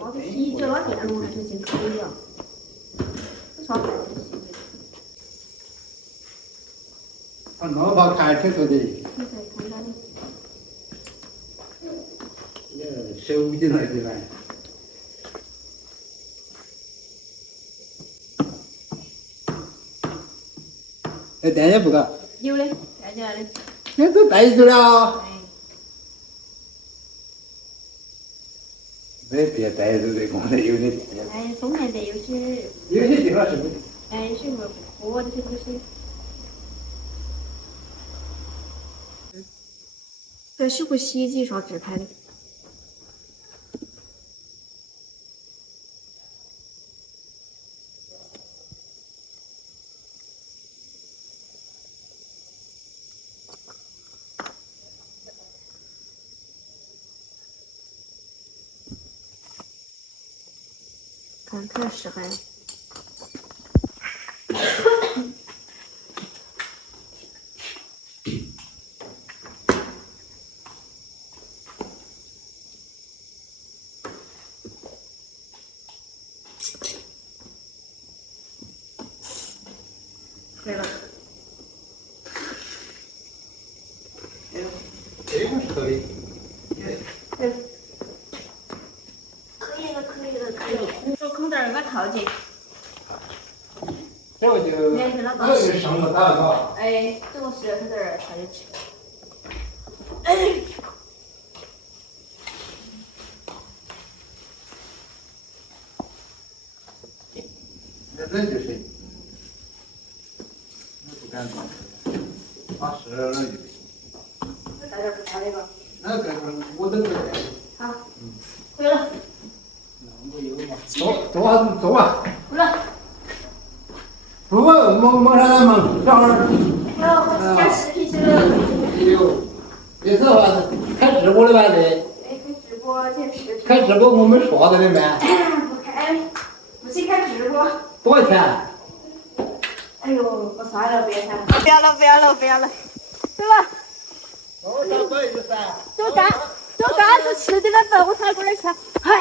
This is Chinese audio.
哦，这洗衣机老电容还是真可以啊。这啥牌子洗衣机？他那把看清楚的。你再看看的。手机那地方。那电也不高。有的，带进来的。那都带去了。没别带着这光的有的电。哎，风面的有些。有些地方是不。哎，有些不播这些东西。这是部洗衣机上自拍的。看看是还。对了。这个是可以。对。可以了，可以了，可以了。手孔袋儿把套进。这个就上不到是哎，这个是它这儿套进去。哎。那人就是。不敢动。把事了就。带点不带那个。那个我都不带。好。回了。那我有嘛？走吧。回来。不忙啥咱忙，正好。我剪视频去了。有。别说话，开直播的吧得。哎，开直播剪视频。开直播我们说的的呗。不开，不去开直播。多少钱？哎呦，我算了，别谈了。不要了，不要了，不要了。走了。多少不好意思噻。走干子吃的那饭，我才过来吃。嗨。